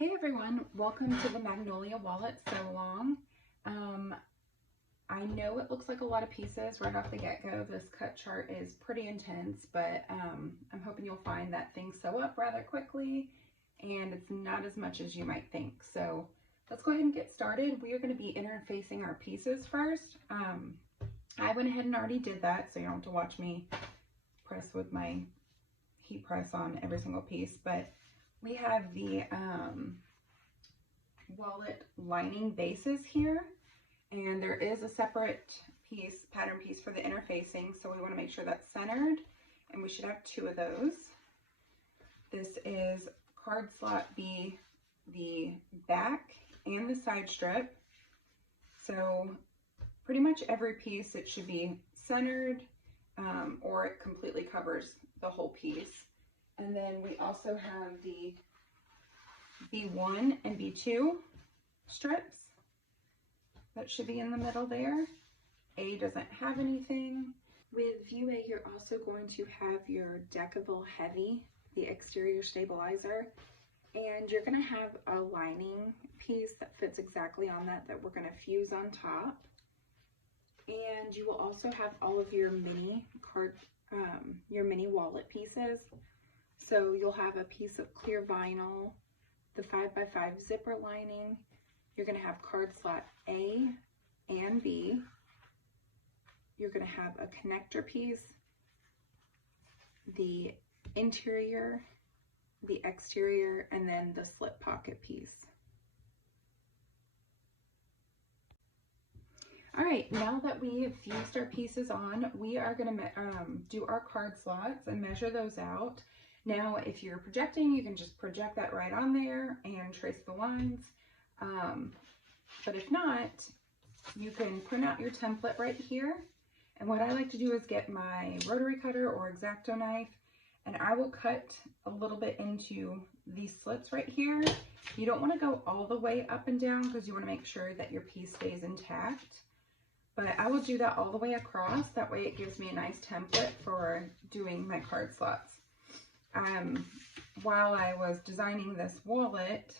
Hey everyone, welcome to the Magnolia wallet sew along. I know it looks like a lot of pieces right off the get-go. This cut chart is pretty intense, but I'm hoping you'll find that things sew up rather quickly and it's not as much as you might think. So let's go ahead and get started. We are going to be interfacing our pieces first. I went ahead and already did that, so you don't have to watch me press with my heat press on every single piece, but we have the wallet lining bases here, and there is a separate piece, pattern piece for the interfacing, so we want to make sure that's centered, and we should have 2 of those. This is card slot B, the back and the side strip, so pretty much every piece it should be centered or it completely covers the whole piece. And then we also have the B1 and B2 strips that should be in the middle there. A doesn't have anything. With view A, you're also going to have your Decaville Heavy, the exterior stabilizer, and you're going to have a lining piece that fits exactly on that we're going to fuse on top. And you will also have all of your mini wallet pieces. So you'll have a piece of clear vinyl, the 5x5 zipper lining. You're going to have card slot A and B. You're going to have a connector piece, the interior, the exterior, and then the slip pocket piece. All right, now that we have fused our pieces on, we are going to do our card slots and measure those out. Now, if you're projecting, you can just project that right on there and trace the lines. But if not, you can print out your template right here. And what I like to do is get my rotary cutter or X-Acto knife, and I will cut a little bit into these slits right here. You don't want to go all the way up and down because you want to make sure that your piece stays intact. But I will do that all the way across. That way it gives me a nice template for doing my card slots. While I was designing this wallet,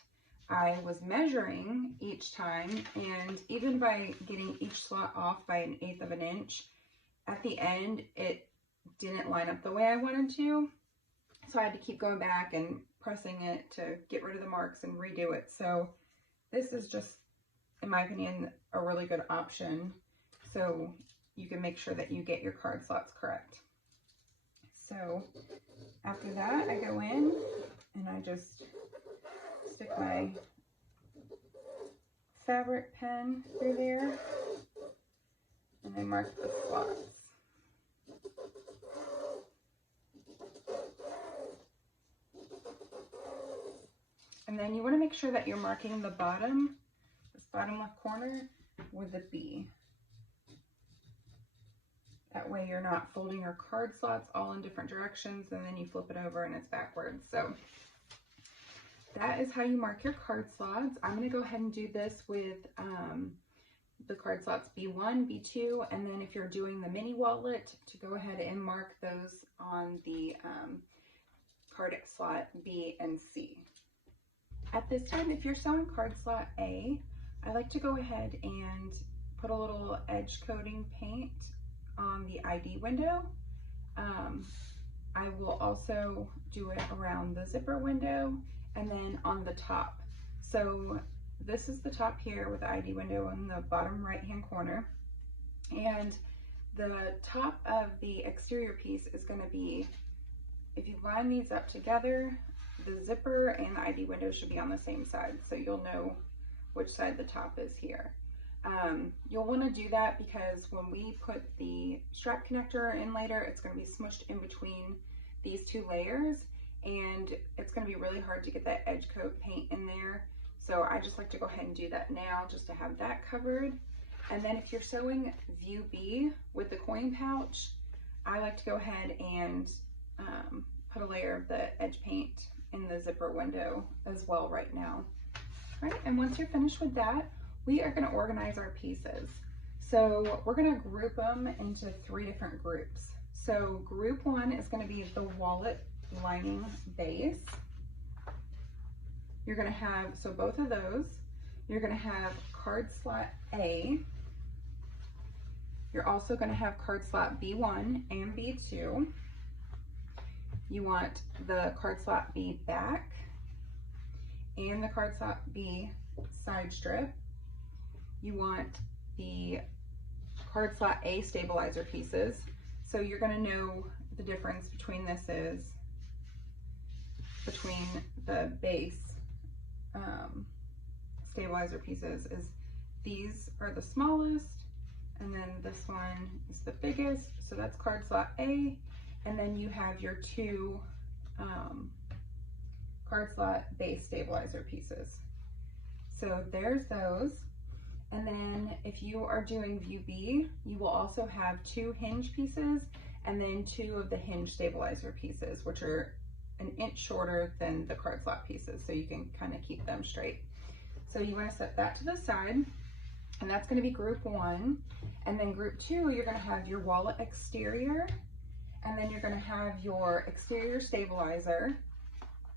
I was measuring each time, and even by getting each slot off by 1/8 of an inch, at the end it didn't line up the way I wanted to. So I had to keep going back and pressing it to get rid of the marks and redo it. So this is just, in my opinion, a really good option. So you can make sure that you get your card slots correct. So after that, I go in and I just stick my fabric pen through there and I mark the slots. And then you want to make sure that you're marking the bottom, this bottom left corner, with a B. That way you're not folding your card slots all in different directions and then you flip it over and it's backwards. So that is how you mark your card slots. I'm going to go ahead and do this with the card slots B1, B2, and then if you're doing the mini wallet, to go ahead and mark those on the card slot B and C. At this time, if you're sewing card slot A, I like to go ahead and put a little edge coating paint on the ID window. I will also do it around the zipper window and then on the top. So this is the top here with the ID window in the bottom right hand corner, and the top of the exterior piece is going to be, if you line these up together, the zipper and the ID window should be on the same side, so you'll know which side the top is here. You'll want to do that because when we put the strap connector in later, it's going to be smushed in between these 2 layers, and it's going to be really hard to get that edge coat paint in there. So I just like to go ahead and do that now just to have that covered. And then if you're sewing view B with the coin pouch, I like to go ahead and put a layer of the edge paint in the zipper window as well right now. All right, and once you're finished with that, we are going to organize our pieces. So we're going to group them into 3 different groups. So group 1 is going to be the wallet lining base. you're going to have, so both of those, you're going to have card slot A. You're also going to have card slot B1 and B2. You want the card slot B back and the card slot B side strip. You want the card slot A stabilizer pieces. So you're going to know the difference between between the base stabilizer pieces is these are the smallest, and then this one is the biggest. So that's card slot A, and then you have your two card slot base stabilizer pieces. So there's those. And then if you are doing view B, you will also have two hinge pieces and then two of the hinge stabilizer pieces, which are an inch shorter than the card slot pieces, so you can kind of keep them straight. So you want to set that to the side, and that's going to be group 1. And then group 2, you're going to have your wallet exterior, and then you're going to have your exterior stabilizer,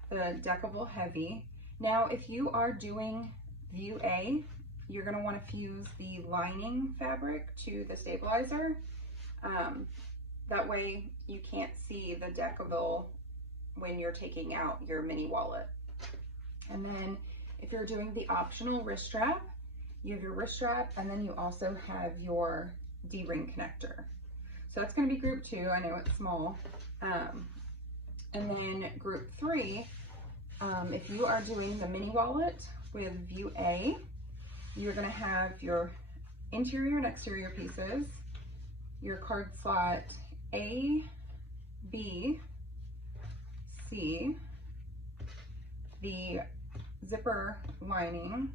the deckable heavy. Now, if you are doing view A, you're going to want to fuse the lining fabric to the stabilizer. That way you can't see the deckable when you're taking out your mini wallet. And then if you're doing the optional wrist strap, you have your wrist strap, and then you also have your D-ring connector. So that's going to be group 2. I know it's small. And then group 3, if you are doing the mini wallet with view A, you're going to have your interior and exterior pieces, your card slot A, B, C, the zipper lining,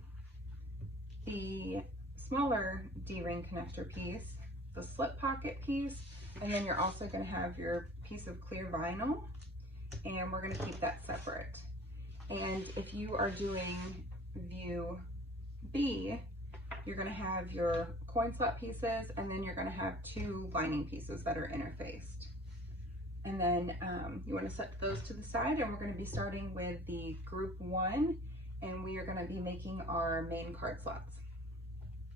the smaller D-ring connector piece, the slip pocket piece, and then you're also going to have your piece of clear vinyl, and we're going to keep that separate. And if you are doing view B, you're going to have your coin slot pieces, and then you're going to have two lining pieces that are interfaced. And then you want to set those to the side, and we're going to be starting with the group 1, and we are going to be making our main card slots.